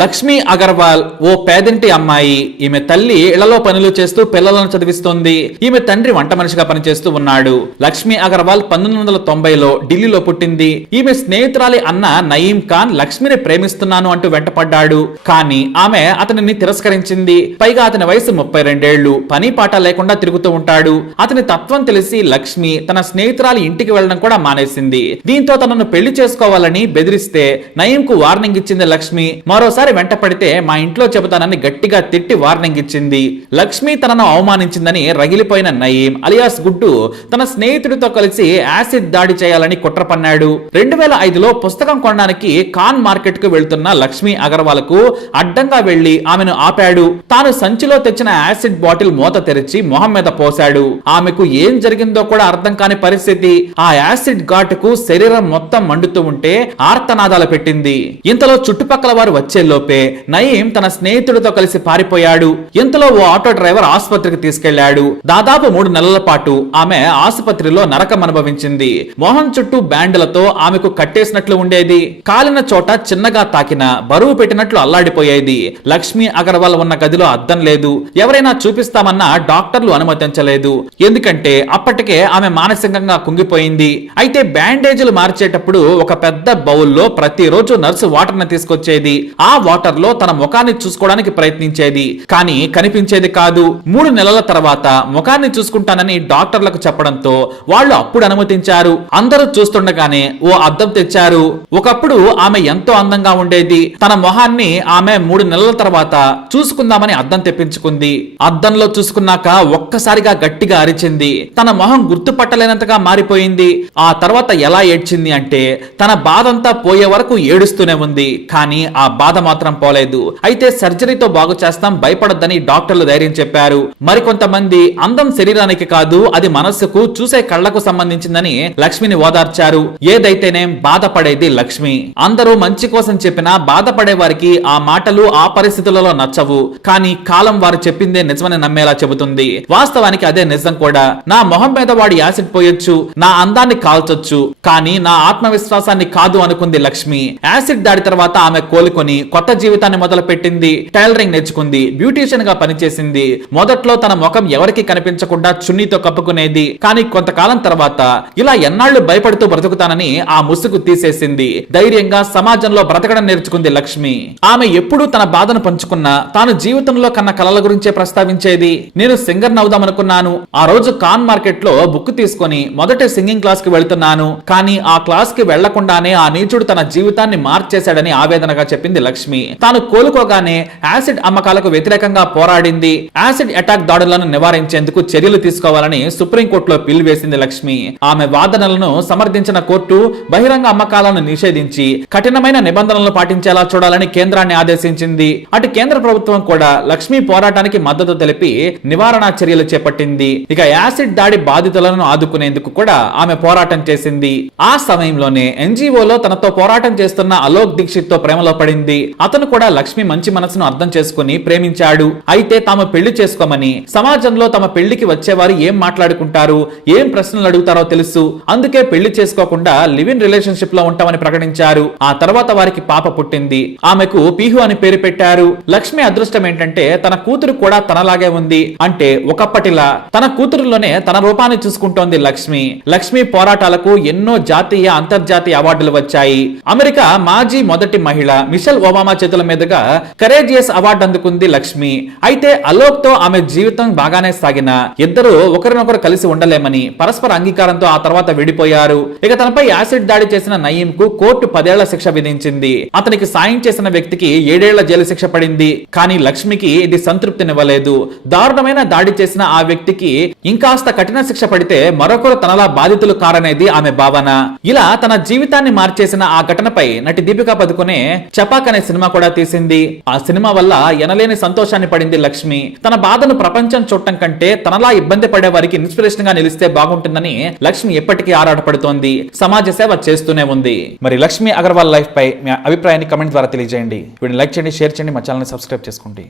లక్ష్మీ అగర్వాల్ ఓ పేదింటి అమ్మాయి. ఈమె తల్లి ఇళ్ళలో పనులు చేస్తూ పిల్లలను చదివిస్తోంది. ఈమె తండ్రి వంట మనిషిగా పనిచేస్తూ ఉన్నాడు. లక్ష్మీ అగర్వాల్ పంతొమ్మిది వందల తొంభైలో ఢిల్లీలో పుట్టింది. ఈమె స్నేహితురాలి అన్న నయీం ఖాన్ లక్ష్మిని ప్రేమిస్తున్నాను అంటూ వెంటపడ్డాడు. కానీ ఆమె అతనిని తిరస్కరించింది. పైగా అతని వయసు ముప్పై రెండేళ్ళు. పని పాట లేకుండా తిరుగుతూ ఉంటాడు. అతని తత్వం తెలిసి లక్ష్మి తన స్నేహితురాలి ఇంటికి వెళ్ళడం కూడా మానేసింది. దీంతో తనను పెళ్ళి చేసుకోవాలని బెదిరిస్తే నయీంకు వార్నింగ్ ఇచ్చింది లక్ష్మి. మరోసారి వెంట పడితే మా ఇంట్లో చెబుతానని గట్టిగా తిట్టి వార్నింగ్ ఇచ్చింది. లక్ష్మి తనను అవమానించిందని రగిలిపోయిన నయీం అలియాస్ గుడ్డు తన స్నేహితుడితో కలిసి యాసిడ్ దాడి చేయాలని కుట్ర పన్నాడు రెండు వేల ఐదులో పుస్తకం కొనడానికి కాన్ మార్కెట్కు వెళ్తున్న లక్ష్మి అగర్వాల్కు అడ్డంగా వెళ్ళి ఆమెను ఆపాడు. తాను సంచిలో తెచ్చిన యాసిడ్ బాటిల్ మూత తెరిచి మొహం మీద పోశాడు. ఆమెకు ఏం జరిగిందో కూడా అర్థం కాని పరిస్థితి. ఆ యాసిడ్ ఘాటుకు శరీరం మొత్తం మండుతూ ఉంటే ఆర్తనాదాలు పెట్టింది. ఇంతలో చుట్టుపక్కల వారు వచ్చే లోపే నయీం తన స్నేహితుడితో కలిసి పారిపోయాడు. ఇంతలో ఓ ఆటో డ్రైవర్ ఆసుపత్రికి తీసుకెళ్ళాడు. దాదాపు మూడు నెలల పాటు ఆమె ఆసుపత్రిలో నరకం అనుభవించింది. మోహన్ చుట్టూ బ్యాండ్లతో ఆమెకు కట్టేసినట్లు ఉండేది. కాలిన చోట చిన్నగా తాకిన బరువు పెట్టినట్లు అల్లాడిపోయేది. లక్ష్మి అగర్వాల్ ఉన్న గదిలో అద్దం లేదు. ఎవరైనా చూపిస్తామన్నా డాక్టర్లు అనుమతించలేదు. ఎందుకంటే అప్పటికే ఆమె మానసికంగా కుంగిపోయింది. అయితే బ్యాండేజీలు మార్చేటప్పుడు ఒక పెద్ద బౌల్లో ప్రతిరోజు నర్సు వాటర్ని తీసుకొచ్చేది. ఆ వాటర్లో తన ముఖాన్ని చూసుకోవడానికి ప్రయత్నించేది. కానీ కనిపించేది కాదు. మూడు నెలల తర్వాత ముఖాన్ని చూసుకుంటానని డాక్టర్లకు చెప్పడంతో వాళ్ళు అప్పుడు అనుమతించారు. అందరూ చూస్తుండగానే ఓ అద్దం తెచ్చారు. ఒకప్పుడు ఆమె ఎంతో అందంగా ఉండేది. తన మొహాన్ని ఆమె మూడు నెలల తర్వాత చూసుకుందామని అద్దం తెప్పించుకుంది. అద్దంలో చూసుకున్నాక ఒక్కసారిగా గట్టిగా అరిచింది. తన మొహం గుర్తుపట్టలేనంతగా మారిపోయింది. ఆ తర్వాత ఎలా ఏడ్చింది అంటే తన బాధంతా పోయే వరకు ఏడుస్తూనే ఉంది. కానీ ఆ బాధ మాత్రం పోలేదు. అయితే సర్జరీతో బాగు చేస్తాం భయపడొద్దని డాక్టర్లు ధైర్యం చెప్పారు. మరికొంతమంది అందం శరీరానికి కాదు అది మనస్సుకు చూసే కళ్ళకు సంబంధించిందని లక్ష్మిని ఓదార్చారు. ఏదైతేనేం బాధపడేది లక్ష్మి. అందరూ మంచి కోసం చెప్పినా బాధపడే వారికి ఆ మాటలు ఆ పరిస్థితులలో నచ్చవు. కానీ కాలం వారు చెప్పిందే నిజమని నమ్మేలా చెబుతుంది. వాస్తవానికి అదే నిజం కూడా. నా మొహం మీద వాడి యాసిడ్ పోయొచ్చు నా అందాన్ని కాల్చొచ్చు. కానీ నా ఆత్మవిశ్వాసాన్ని కాదు అనుకుంది లక్ష్మి. యాసిడ్ దాడి తర్వాత ఆమె కోలుకొని కొత్త జీవితాన్ని మొదలు పెట్టింది టైలరింగ్ నేర్చుకుంది బ్యూటీషియన్గా పనిచేసింది. మొదట్లో తన ముఖం ఎవరికి కనిపించకుండా చున్నీతో కప్పుకునేది. కానీ కొంతకాలం తర్వాత ఇలా ఎన్నాళ్ళు భయపడుతూ బ్రతుకుతానని ఆ ముసుగు తీసేసింది. ధైర్యంగా సమాజంలో బ్రతకడం నేర్చుకుంది లక్ష్మి. ఆమె ఎప్పుడూ తన బాధను పంచుకున్నా తాను జీవితంలో కన్న కలల గురించే ప్రస్తావించేది. నేను సింగర్ నవ్వుదాం అనుకున్నాను ఆ రోజు కాన్ మార్కెట్లో బుక్ తీసుకొని మొదట సింగింగ్ క్లాస్కి వెళ్తున్నాను. కానీ ఆ క్లాస్కి వెళ్ళకుండానే ఆ నీచుడు తన జీవితాన్ని మార్చేశాడని ఆవేదనగా చెప్పింది లక్ష్మి. లక్ష్మి తాను కోలుకోగానే యాసిడ్ అమ్మకాలకు వ్యతిరేకంగా పోరాడింది. యాసిడ్ అటాక్ దాడులను నివారించేందుకు చర్యలు తీసుకోవాలని సుప్రీంకోర్టులో పిల్లు వేసింది లక్ష్మి. ఆమె వాదనలను సమర్థించిన కోర్టు బహిరంగ అమ్మకాలను నిషేధించి కఠినమైన నిబంధనలు పాటించేలా చూడాలని కేంద్రాన్ని ఆదేశించింది. అటు కేంద్ర ప్రభుత్వం కూడా లక్ష్మి పోరాటానికి మద్దతు తెలిపి నివారణ చర్యలు చేపట్టింది. ఇక యాసిడ్ దాడి బాధితులను ఆదుకునేందుకు కూడా ఆమె పోరాటం చేసింది. ఆ సమయంలోనే ఎన్జిఓలో తనతో పోరాటం చేస్తున్న అలోక్ దీక్షిత్తో ప్రేమలో పడింది. అతను కూడా లక్ష్మి మంచి మనసును అర్థం చేసుకుని ప్రేమించాడు. అయితే తాము పెళ్ళి చేసుకోమని సమాజంలో తమ పెళ్ళికి వచ్చేవారు ఏం మాట్లాడుకుంటారు ఏం ప్రశ్నలు అడుగుతారో తెలుసు. అందుకే పెళ్ళి చేసుకోకుండా లివ్ ఇన్ రిలేషన్షిప్లో ఉంటామని ప్రకటించారు. ఆ తర్వాత వారికి పాప పుట్టింది. ఆమెకు పీహు అని పేరు పెట్టారు. లక్ష్మి అదృష్టం ఏంటంటే తన కూతురు కూడా తనలాగే ఉంది. అంటే ఒకప్పటిలా తన కూతురులోనే తన రూపాన్ని చూసుకుంటోంది లక్ష్మి. లక్ష్మి పోరాటాలకు ఎన్నో జాతీయ అంతర్జాతీయ అవార్డులు వచ్చాయి. అమెరికా మాజీ మొదటి మహిళ మిషల్ మిషెల్ ఒబామా చేతుల మీదుగా కరేజియస్ అవార్డు అందుకుంది లక్ష్మి. అయితే అలోక్తో ఆమె జీవితం బాగానే సాగిన ఇద్దరు ఒకరినొకరు కలిసి ఉండలేమని పరస్పర అంగీకారంతో ఆ తర్వాత విడిపోయారు. ఇక తనపై యాసిడ్ దాడి చేసిన నయీం కు కోర్టు పదేళ్ళ శిక్ష విధించింది. అతనికి సాయం చేసిన వ్యక్తికి ఏడేళ్ళ జైలు శిక్ష పడింది. కానీ లక్ష్మికి ఇది సంతృప్తినివ్వలేదు. దారుణమైన దాడి చేసిన ఆ వ్యక్తికి ఇంకాస్త కఠిన శిక్ష పడితే మరొకరు తనలా బాధితులు కారనేది ఆమె భావన. ఇలా తన జీవితాన్ని మార్చేసిన ఆ ఘటనపై నటి దీపికా పదుకునే చపాక్ అనే సినిమా కూడా తీసింది. ఆ సినిమా వల్ల ఎనలేని సంతోషాన్ని పడింది లక్ష్మి. తన బాధను ప్రపంచం చూడటం కంటే తనలా ఇబ్బంది పడే వారికి ఇన్స్పిరేషన్గా నిలిస్తే బాగుంటుందని లక్ష్మి ఎప్పటికీ ఆరాటపడుతోంది. సమాజ సేవ చేస్తూనే ఉంది. మరి లక్ష్మి అగర్వాల్ లైఫ్ పై మీ అభిప్రాయాన్ని కమెంట్ ద్వారా తెలియజేయండి. వీడిని లైక్ చేయండి షేర్ చేయండి మా ఛానల్ సబ్స్క్రైబ్ చేసుకోండి.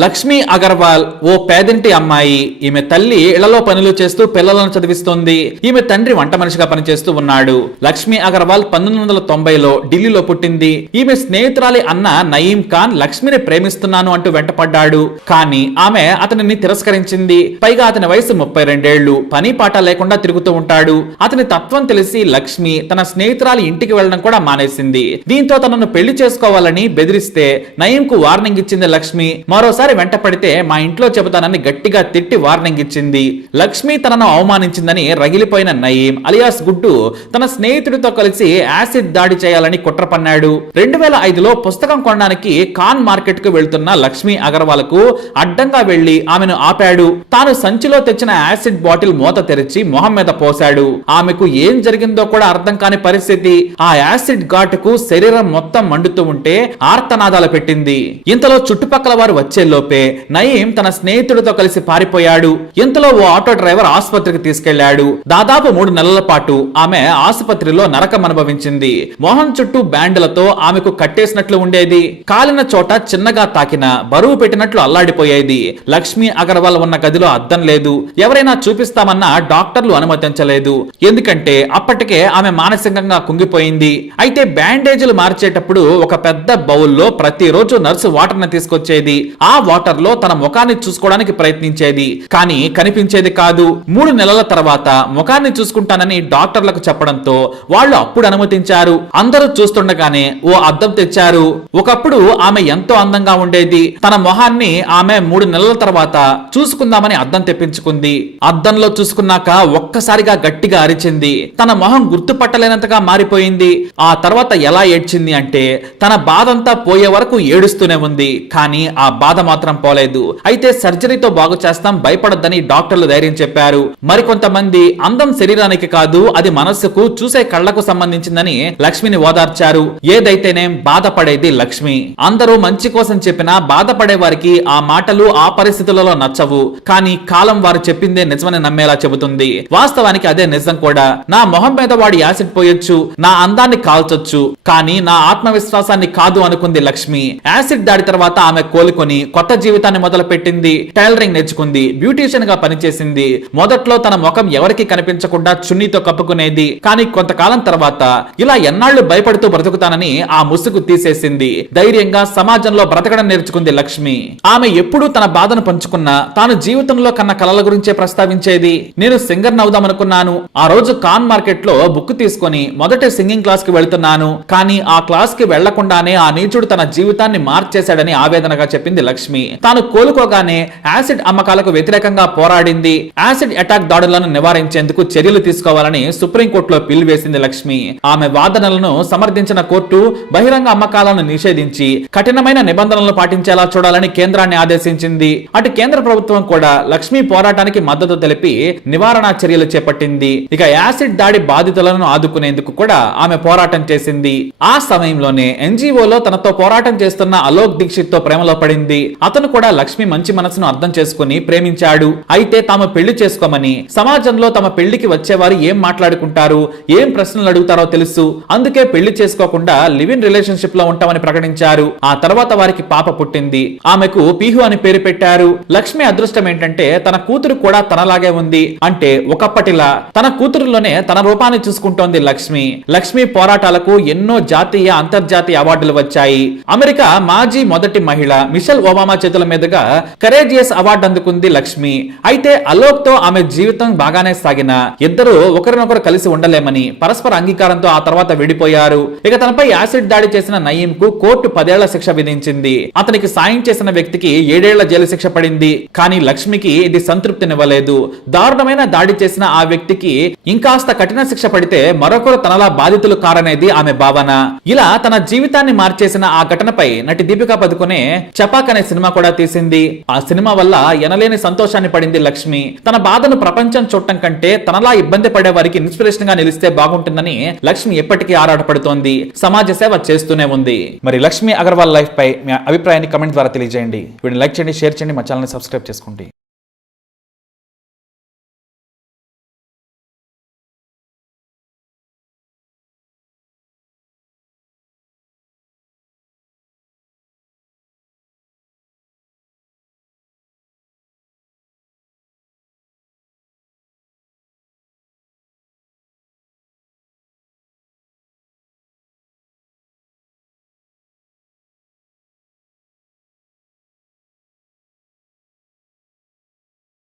లక్ష్మీ అగర్వాల్ ఓ పేదింటి అమ్మాయి. ఈమె తల్లి ఇళ్ళలో పనులు చేస్తూ పిల్లలను చదివిస్తోంది. ఈమె తండ్రి వంట మనిషిగా పనిచేస్తూ ఉన్నాడు. లక్ష్మీ అగర్వాల్ పంతొమ్మిది వందల తొంభైలో ఢిల్లీలో పుట్టింది. ఈమె స్నేహితురాలి అన్న నయీం ఖాన్ లక్ష్మిని ప్రేమిస్తున్నాను అంటూ వెంటపడ్డాడు. కానీ ఆమె అతనిని తిరస్కరించింది. పైగా అతని వయసు ముప్పై రెండేళ్ళు పని పాట లేకుండా తిరుగుతూ ఉంటాడు. అతని తత్వం తెలిసి లక్ష్మి తన స్నేహితురాలి ఇంటికి వెళ్ళడం కూడా మానేసింది. దీంతో తనను పెళ్ళి చేసుకోవాలని బెదిరిస్తే నయీంకు వార్నింగ్ ఇచ్చింది లక్ష్మి. మరోసారి వెంట పడితే మా ఇంట్లో చెబుతానని గట్టిగా తిట్టి వార్నింగ్ ఇచ్చింది. లక్ష్మి తనను అవమానించిందని రగిలిపోయిన నయీం అలియాస్ గుడ్డు తన స్నేహితుడితో కలిసి యాసిడ్ దాడి చేయాలని కుట్ర పన్నాడు రెండు వేల ఐదులో పుస్తకం కొనడానికి కాన్ మార్కెట్కు వెళ్తున్న లక్ష్మి అగర్వాల్కు అడ్డంగా వెళ్ళి ఆమెను ఆపాడు. తాను సంచిలో తెచ్చిన యాసిడ్ బాటిల్ మూత తెరిచి మొహం మీద పోశాడు. ఆమెకు ఏం జరిగిందో కూడా అర్థం కాని పరిస్థితి. ఆ యాసిడ్ ఘాటుకు శరీరం మొత్తం మండుతూ ఉంటే ఆర్తనాదాలు పెట్టింది. ఇంతలో చుట్టుపక్కల వారు వచ్చే లోపే నయీం తన స్నేహితుడితో కలిసి పారిపోయాడు. ఇంతలో ఓ ఆటో డ్రైవర్ ఆసుపత్రికి తీసుకెళ్ళాడు. దాదాపు మూడు నెలల పాటు ఆమె ఆసుపత్రిలో నరకం అనుభవించింది. మోహన్ చుట్టూ బ్యాండ్లతో ఆమెకు కట్టేసినట్లు ఉండేది. కాలిన చోట చిన్నగా తాకిన బరువు పెట్టినట్లు అల్లాడిపోయేది. లక్ష్మి అగర్వాల్ ఉన్న గదిలో అద్దం లేదు. ఎవరైనా చూపిస్తామన్నా డాక్టర్లు అనుమతించలేదు. ఎందుకంటే అప్పటికే ఆమె మానసికంగా కుంగిపోయింది. అయితే బ్యాండేజీలు మార్చేటప్పుడు ఒక పెద్ద బౌల్లో ప్రతిరోజు నర్సు వాటర్ని తీసుకొచ్చేది. ఆ వాటర్లో తన ముఖాన్ని చూసుకోవడానికి ప్రయత్నించేది. కానీ కనిపించేది కాదు. మూడు నెలల తర్వాత ముఖాన్ని చూసుకుంటానని డాక్టర్లకు చెప్పడంతో వాళ్ళు అప్పుడు అనుమతించారు. అందరూ చూస్తుండగానే ఓ అద్దం తెచ్చారు. ఒకప్పుడు ఆమె ఎంతో అందంగా ఉండేది. తన మొహాన్ని ఆమె మూడు నెలల తర్వాత చూసుకుందామని అద్దం తెప్పించుకుంది. అద్దంలో చూసుకున్నాక ఒక్కసారిగా గట్టిగా అరిచింది. తన మొహం గుర్తుపట్టలేనంతగా మారిపోయింది. ఆ తర్వాత ఎలా ఏడ్చింది అంటే తన బాధంతా పోయే వరకు ఏడుస్తూనే ఉంది. కానీ ఆ బాధ మాత్రం పోలేదు. అయితే సర్జరీతో బాగు చేస్తాం భయపడద్దని డాక్టర్లు ధైర్యం చెప్పారు. మరికొంతమంది అందం శరీరానికి కాదు అది మనస్సుకు చూసే కళ్ళకు సంబంధించిందని లక్ష్మిని ఓదార్చారు. ఏదైతేనేం బాధపడేది లక్ష్మి. అందరూ మంచి కోసం చెప్పినా బాధపడే వారికి ఆ మాటలు ఆ పరిస్థితులలో నచ్చవు. కానీ కాలం వారు చెప్పిందే నిజమని నమ్మేలా చెబుతుంది. వాస్తవానికి అదే నిజం కూడా. నా మొహం మీద వాడి యాసిడ్ పోయొచ్చు నా అందాన్ని కాల్చొచ్చు. కానీ నా ఆత్మవిశ్వాసాన్ని కాదు అనుకుంది లక్ష్మి. యాసిడ్ దాడి తర్వాత ఆమె కోలుకొని కొత్త జీవితాన్ని మొదలు పెట్టింది టైలరింగ్ నేర్చుకుంది బ్యూటీషియన్గా పనిచేసింది. మొదట్లో తన ముఖం ఎవరికి కనిపించకుండా చున్నీతో కప్పుకునేది. కానీ కొంతకాలం తర్వాత ఇలా ఎన్నాళ్ళు భయపడుతూ బ్రతుకుతానని ఆ ముసుగు తీసేసింది. ధైర్యంగా సమాజంలో బ్రతకడం నేర్చుకుంది లక్ష్మి. ఆమె ఎప్పుడూ తన బాధను పంచుకున్నా తాను జీవితంలో కన్న కలల గురించే ప్రస్తావించేది. నేను సింగర్ అవుదాం అనుకున్నాను ఆ రోజు కాన్ మార్కెట్లో బుక్ తీసుకొని మొదటి సింగింగ్ క్లాస్కి వెళ్తున్నాను. కానీ ఆ క్లాస్కి వెళ్ళకుండానే ఆ నీచుడు తన జీవితాన్ని మార్చేశాడని ఆవేదనగా చెప్పింది లక్ష్మి. తాను కోలుకోగానే యాసిడ్ అమ్మకాలకు వ్యతిరేకంగా పోరాడింది. యాసిడ్ అటాక్ దాడులను నివారించేందుకు చర్యలు తీసుకోవాలని సుప్రీంకోర్టులో పిల్లు వేసింది లక్ష్మి. ఆమె వాదనలను సమర్థించిన కోర్టు బహిరంగ అమ్మకాలను నిషేధించి కఠినమైన నిబంధనలు పాటించేలా చూడాలని కేంద్రాన్ని ఆదేశించింది. అటు కేంద్ర ప్రభుత్వం కూడా లక్ష్మి పోరాటానికి మద్దతు తెలిపి నివారణ చర్యలు చేపట్టింది. ఇక యాసిడ్ దాడి బాధితులను ఆదుకునేందుకు కూడా ఆమె పోరాటం చేసింది. ఆ సమయంలోనే ఎన్జిఓలో తనతో పోరాటం చేస్తున్న అలోక్ దీక్షిత్తో ప్రేమలో పడింది. అతను కూడా లక్ష్మి మంచి మనసును అర్థం చేసుకుని ప్రేమించాడు. అయితే తాము పెళ్ళి చేసుకోమని సమాజంలో తమ పెళ్ళికి వచ్చేవారు ఏం మాట్లాడుకుంటారు? ఏం ప్రశ్నలు అడుగుతారో తెలుసు. అందుకే పెళ్ళి చేసుకోకుండా లివ్ ఇన్ రిలేషన్షిప్లో ఉంటామని ప్రకటించారు. ఆ తర్వాత వారికి పాప పుట్టింది. ఆమెకు పీహు అని పేరు పెట్టారు. లక్ష్మి అదృష్టం ఏంటంటే తన కూతురు కూడా తనలాగే ఉంది. అంటే ఒకప్పటిలా తన కూతురులోనే తన రూపాన్ని చూసుకుంటోంది లక్ష్మి. లక్ష్మి పోరాటాలకు ఎన్నో జాతీయ అంతర్జాతీయ అవార్డులు వచ్చాయి. అమెరికా మాజీ మొదటి మహిళ మిషల్ ఓబా ఒబామా చేతుల మీదుగా కరేజియస్ అవార్డు అందుకుంది లక్ష్మి. అయితే అలోక్తో ఆమె జీవితం బాగానే సాగిన. ఇద్దరు ఒకరినొకరు కలిసి ఉండలేమని పరస్పర అంగీకారంతో ఆ తర్వాత విడిపోయారు. ఇక తనపై యాసిడ్ దాడి చేసిన నయీం కు కోర్టు పదేళ్ళ శిక్ష విధించింది. అతనికి సాయం చేసిన వ్యక్తికి ఏడేళ్ళ జైలు శిక్ష పడింది. కానీ లక్ష్మికి ఇది సంతృప్తినివ్వలేదు. దారుణమైన దాడి చేసిన ఆ వ్యక్తికి ఇంకాస్త కఠిన శిక్ష పడితే మరొకరు తనలా బాధితులు కారనేది ఆమె భావన. ఇలా తన జీవితాన్ని మార్చేసిన ఆ ఘటనపై నటి దీపికా పదుకునే చపాక్ అనే సినిమా కూడా తీసింది. ఆ సినిమా వల్ల ఎనలేని సంతోషాన్ని పడింది లక్ష్మి. తన బాధను ప్రపంచం చూడటం కంటే తనలా ఇబ్బంది పడే వారికి ఇన్స్పిరేషన్గా నిలిస్తే బాగుంటుందని లక్ష్మి ఎప్పటికీ ఆరాటపడుతోంది. సమాజ సేవ చేస్తూనే ఉంది. మరి లక్ష్మి అగర్వాల్ లైఫ్ పై మీ అభిప్రాయాన్ని కమెంట్ ద్వారా తెలియజేయండి. వీడిని లైక్ చేయండి షేర్ చేయండి మా ఛానల్ సబ్స్క్రైబ్ చేసుకోండి.